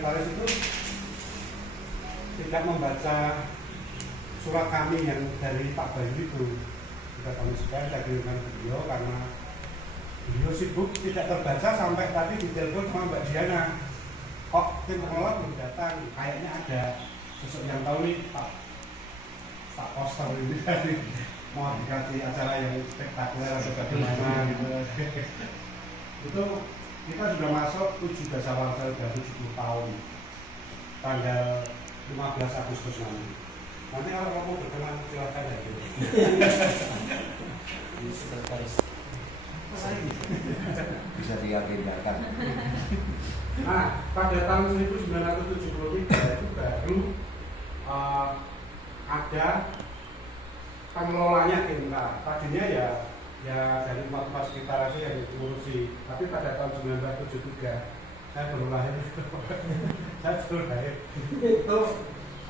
sekretaris itu tidak membaca surat kami yang dari Pak Bayu itu. Kita kami saya kirimkan beliau karena beliau sibuk tidak terbaca sampai tadi ditelepon sama Mbak Diana. Kok tim pengelola belum datang? Kayaknya ada sosok yang tahu nih Pak Poster ini tadi mau dikasih acara yang spektakuler atau bagaimana gitu. Itu kita sudah masuk 7 Dasawal sudah 70 tahun tanggal 15 Agustus nanti kalau kamu berkenan silakan ya gitu. Ini sekretaris bisa diagendakan. Nah, pada tahun 1973 itu baru ada pengelolanya Genka. Tadinya ya dari tempat-tempat sekitar aja yang ngurusi. Tapi pada tahun 1973 saya baru lahir. Itu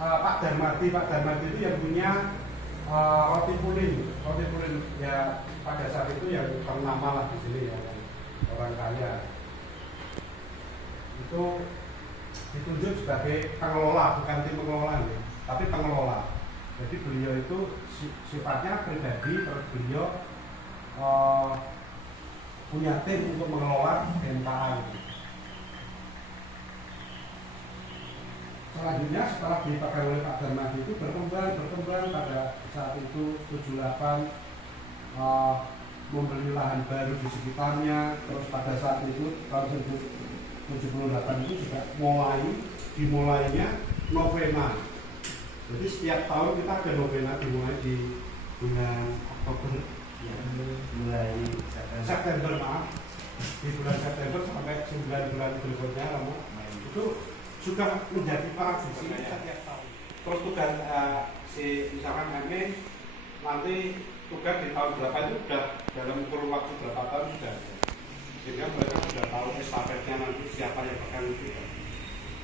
Pak Darmadi itu yang punya roti pulin ya pada saat itu yang ternama lah di sini ya, orang kaya. Itu ditunjuk sebagai pengelola, bukan tim pengelola ya, tapi pengelola. Jadi beliau itu sifatnya pribadi, terus beliau punya tim untuk mengelola MKA. Selanjutnya setelah dipakai oleh Pak Darmadi itu berkembang pada saat itu 78 membeli lahan baru di sekitarnya. Terus pada saat itu tahun 78 itu juga dimulainya novena. Jadi setiap tahun kita ada novena dimulai di bulan Oktober ya, mulai September di bulan September sampai 9 bulan berikutnya itu sudah menjadi tradisi setiap tahun. Terus tugas misalkan kami nanti tugas di tahun berapa itu sudah dalam kurun waktu berapa tahun sudah ada. Sehingga mereka sudah tahu estafetnya nanti siapa yang akan itu.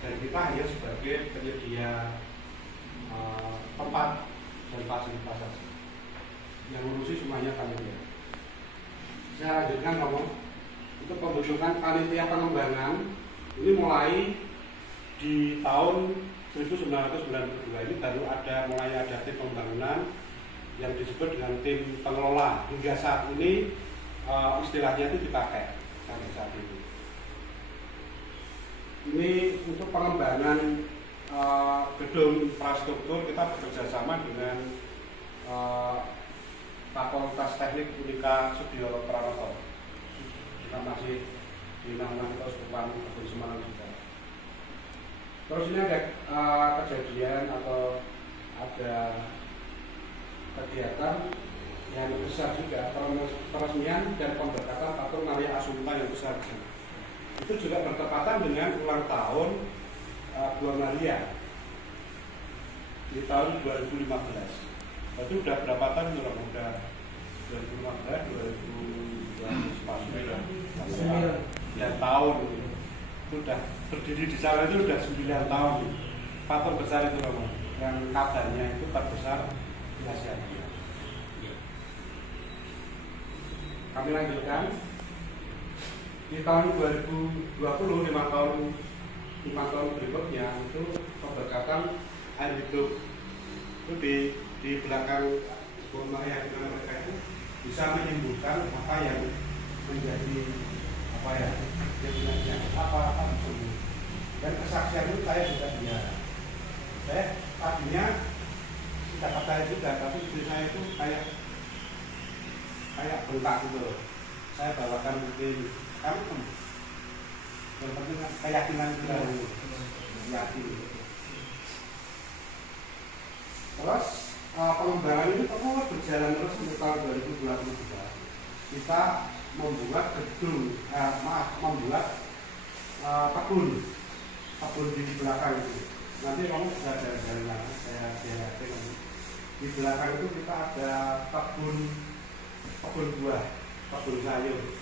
Dan kita hanya sebagai penyedia tempat dan fasilitas saja. Yang ngurusi semuanya panitia. Saya lanjutkan ngomong. Untuk pembentukan panitia pengembangan ini mulai di tahun 1992 ini baru mulai ada tim pembangunan yang disebut dengan tim pengelola. Hingga saat ini istilahnya itu dipakai sampai saat ini. Ini untuk pengembangan gedung infrastruktur kita bekerja sama dengan Fakultas Teknik Unika Sudiolo Pranoto. Kita masih di nama Keuskupan Kebun Semarang juga. Terus ini ada kejadian atau ada kegiatan yang besar juga, peresmian dan pemberkatan patung Maria Assunta yang besar. Itu juga bertepatan dengan ulang tahun Buah Maria di tahun 2015. Berarti udah berapa tahun itu? Udah 2015, 2019, dan tahun sudah berdiri di sana itu sudah 9 tahun. Patung besar itu Romo, yang kabarnya itu terbesar di Asia. Kami lanjutkan di tahun 2020, 5 tahun berikutnya itu pemberkatan air hidup itu di belakang rumah yang mereka itu bisa menimbulkan apa yang menjadi apa semua. Dan kesaksian itu saya juga dia. Saya tadinya tidak percaya juga, tapi istri saya itu kayak bentak gitu. Saya bawakan mungkin kamu yang penting keyakinan kita yakin. Terus pengembangan ini terus berjalan terus sampai tahun 2023. Kita membuat kebun di belakang itu. Nanti kamu bisa jalan-jalan, saya di belakang itu kita ada kebun buah, kebun sayur,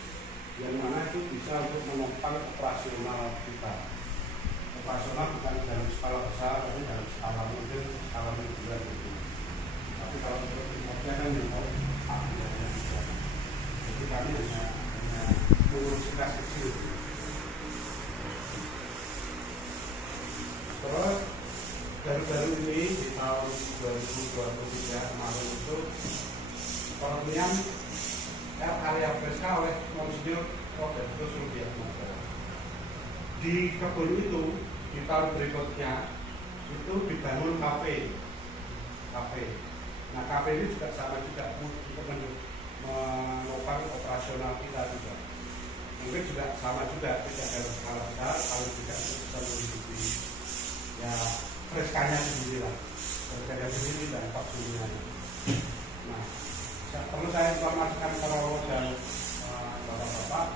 yang mana itu bisa untuk menopang operasional kita. Operasional bukan dalam skala besar, tapi dalam skala mungkin skala juga gitu. Tapi kalau untuk importnya kan yang mau akhirnya bisa. Jadi kami hanya mengurus kas kecil. baru-baru ini di tahun 2023 kemarin itu peresmian area Freska oleh Monsinyur Robertus Rudiatmoko. Di kebun itu di tahun berikutnya itu dibangun kafe. Nah, kafe ini juga sama juga untuk menopang operasional kita juga. Mungkin juga sama juga tidak ada skala besar, kalau juga bisa menghidupi ya freskanya sendiri lah, freskanya sendiri dan vaksinnya. Nah, perlu saya informasikan kepada dan bapak-bapak,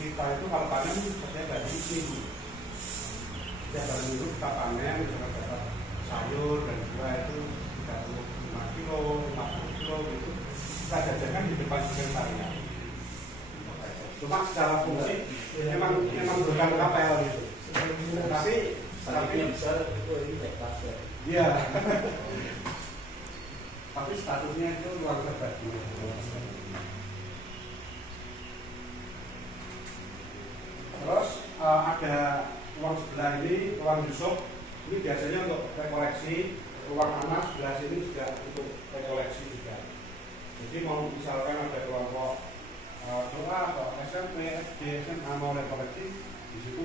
kita itu kalau panen setiap hari minggu. Setiap hari minggu kita panen, misalnya dapat sayur dan buah itu 35 kilo, 50 kilo gitu. Kita jajakan di depan sekretariat. Cuma secara fungsi memang bukan KPL gitu. Tapi besar itu ini pakai. iya. Tapi statusnya itu ruang terbagi. Terus ada ruang sebelah ini, ruang Yusuf. Ini biasanya untuk rekoleksi. Ruang Anas sebelah sini juga untuk rekoleksi juga. Jadi mau misalkan ada kelompok doa atau SMP, SD, SMA mau rekoleksi di situ.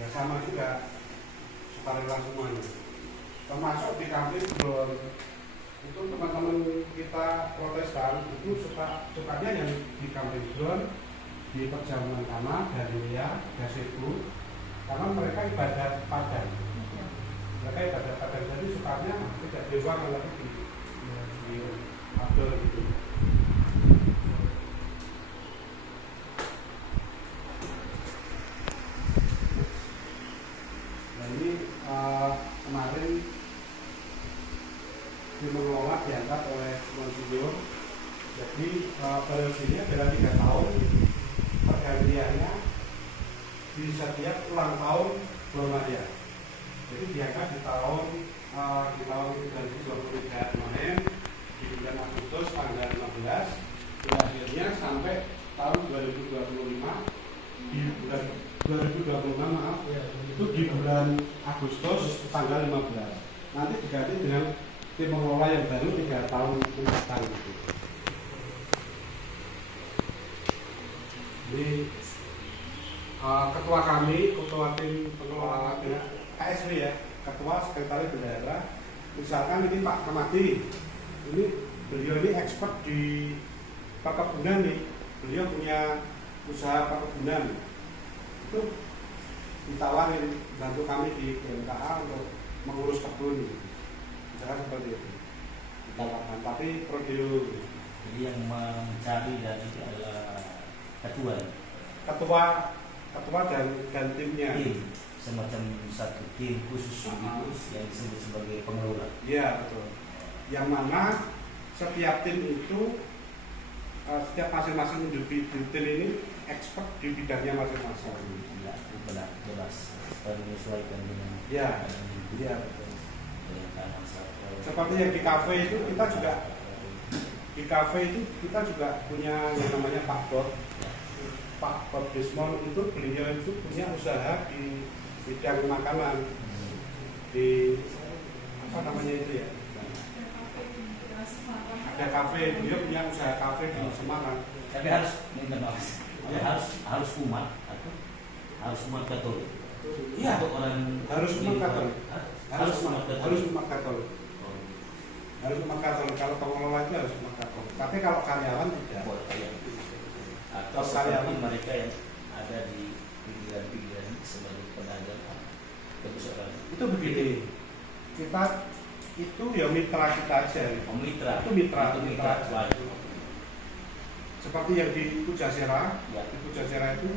Ya sama juga sukarela semuanya. Termasuk di kantin itu teman-teman kita Protestan itu sukanya yang di kantin Bron, di Perjamuan Tanah, Galilea, Gazebo, karena mereka ibadat padan. Mereka ibadat padan, jadi sukanya tidak di luar tapi di outdoor gitu. Nah ini kemarin mengelola diangkat oleh Monsinyur. Jadi periodenya adalah 3 tahun, pergantiannya di setiap ulang tahun Blomaya. Jadi diangkat di tahun 2023 kemarin di bulan Agustus tanggal 15, akhirnya sampai tahun 2025 di bulan 2026 maaf itu di bulan Agustus tanggal 15. Nanti diganti dengan tim mengelola yang baru 3 tahun mendatang gitu. Ini ketua kami, ketua tim pengelola KSW ya, ketua sekretaris bendahara. Misalkan ini Pak Kamadi, ini beliau ini expert di perkebunan nih, beliau punya usaha perkebunan, itu ditawarin bantu kami di BMKA untuk mengurus kebun, misalkan seperti itu. Ditawarkan, tapi produk. Jadi yang mencari dan itu adalah ketua dan timnya. Tim, semacam satu tim khusus yang disebut sebagai pengelola. Iya betul. Yang mana setiap tim itu setiap masing-masing individu tim ini expert di bidangnya masing-masing. Benar, jelas. Menyesuaikan dengan. Iya. Iya betul. Seperti yang di kafe itu kita juga punya yang namanya Pak Bob Desmond itu beliau itu punya usaha di bidang makanan di apa namanya itu ya, ada kafe, beliau punya usaha kafe di Semarang. Tapi harus minta maaf, harus umat atau harus umat Katolik. Iya, orang harus umat Katolik. Harus umat Katolik. Harus umat Katolik. Kalau pengelola itu harus umat Katolik. Tapi kalau karyawan tidak. Atau seperti mereka yang ada di pinggiran-pinggiran sebagai pedagang itu begini, kita itu ya mitra kita aja. Mitra seperti yang di Pujasera ya. Di Pujasera itu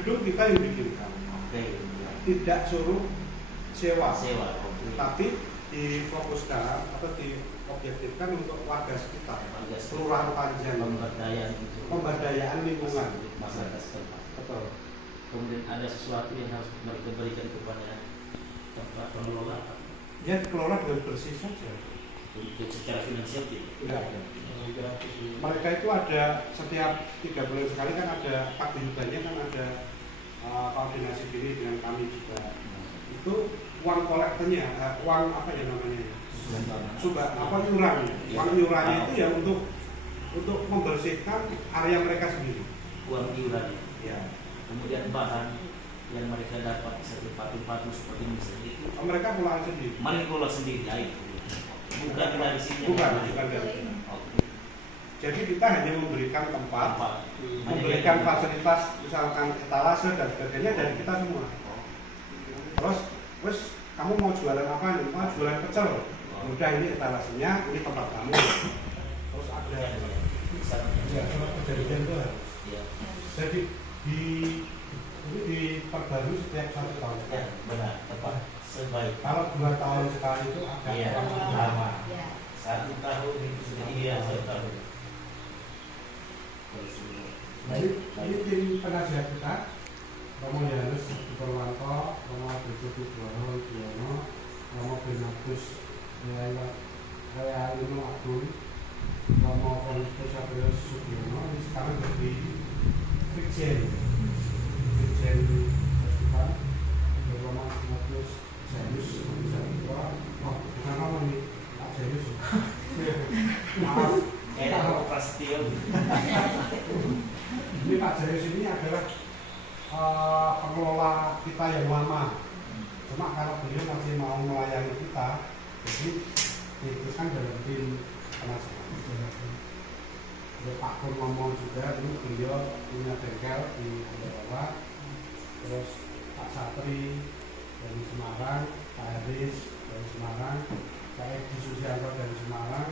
gedung kita yang bikinkan. Tidak suruh sewa. Tapi difokuskan atau diobjektifkan untuk warga sekitar, Kelurahan Panjang, pemberdayaan lingkungan masyarakat setempat. Betul. Kemudian ada sesuatu yang harus diberikan kepada tempat pengelola. Ya dikelola dengan bersih saja. Untuk secara finansial tidak. Mereka itu ada setiap 3 bulan sekali kan ada paguyubannya kan ada koordinasi diri dengan kami juga. Itu uang kolektornya, uang apa ya namanya? Sudah apa iurannya? Uang iurannya itu ya untuk membersihkan area mereka sendiri. Uang iuran. Ya. Kemudian bahan yang mereka dapat seperti patung-patung seperti ini sendiri. Mereka pulang sendiri. Mereka kelola sendiri ya itu. Bukan dari sini. Bukan dari. Jadi kita hanya memberikan tempat, memberikan fasilitas, misalkan etalase dan sebagainya dari kita semua. Terus kamu mau jualan apa nih? Mau jualan pecel? Udah ini etalasenya, ini tempat kamu. Terus ada ya surat perjanjian itu. Jadi diperbarui setiap 1 tahun. Ya, benar, tepat sebaik. Kalau 2 tahun sekali itu agak lama. 1 tahun itu sudah iya 1 tahun. Ini tim penasihat kita, Romo Yohanes Purwanto, Romo Agus Buwono, Romo Benatus Hayalino Abdul, Romo Fonus Sabrius Sugiono. Ini sekarang jadi Brigjen Pasukan, Romo Ignatius Zaius Sabtua. Oh, bukan Romo ini, Pak Zaius. Maaf. Prasetyo. Ini Pak Zaius ini adalah pengelola kita yang lama. Cuma karena beliau masih mau melayani kita, jadi diteruskan dalam tim penasehat. Pak Pur ngomong juga, ini beliau punya bengkel di Jawa. Terus Pak Satri dari Semarang, Pak Haris dari Semarang, Pak Edi Susianto dari Semarang,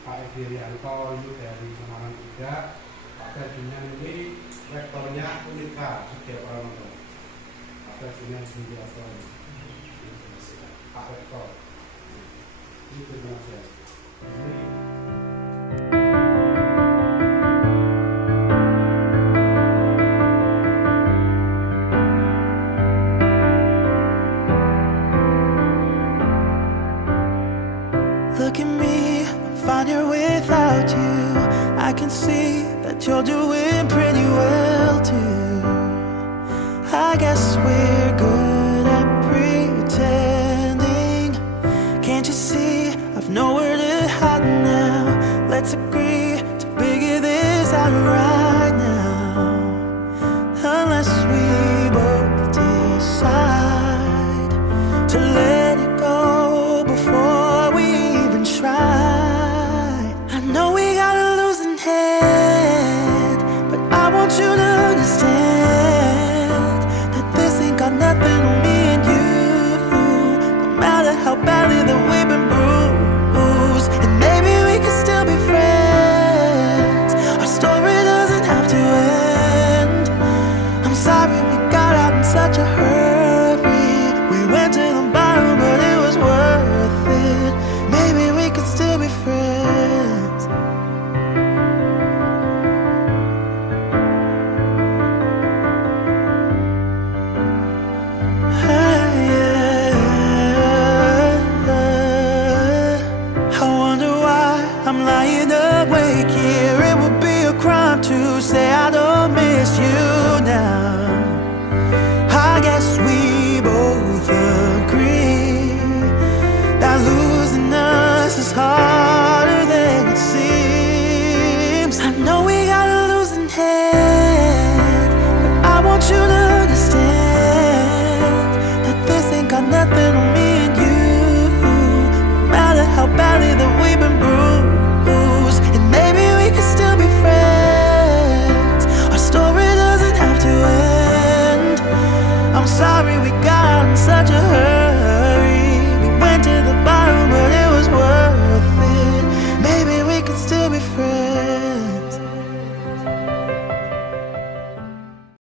Pak Edi Rianto ini dari Semarang juga. Pak Ferdinand ini rektornya Unika Setia Pranoto. Pak Ferdinand Sudiarto, Pak Rektor. Ini terima kasih. Look at me, I'm fine here without you. I can see that you're doing pretty well too. I guess we're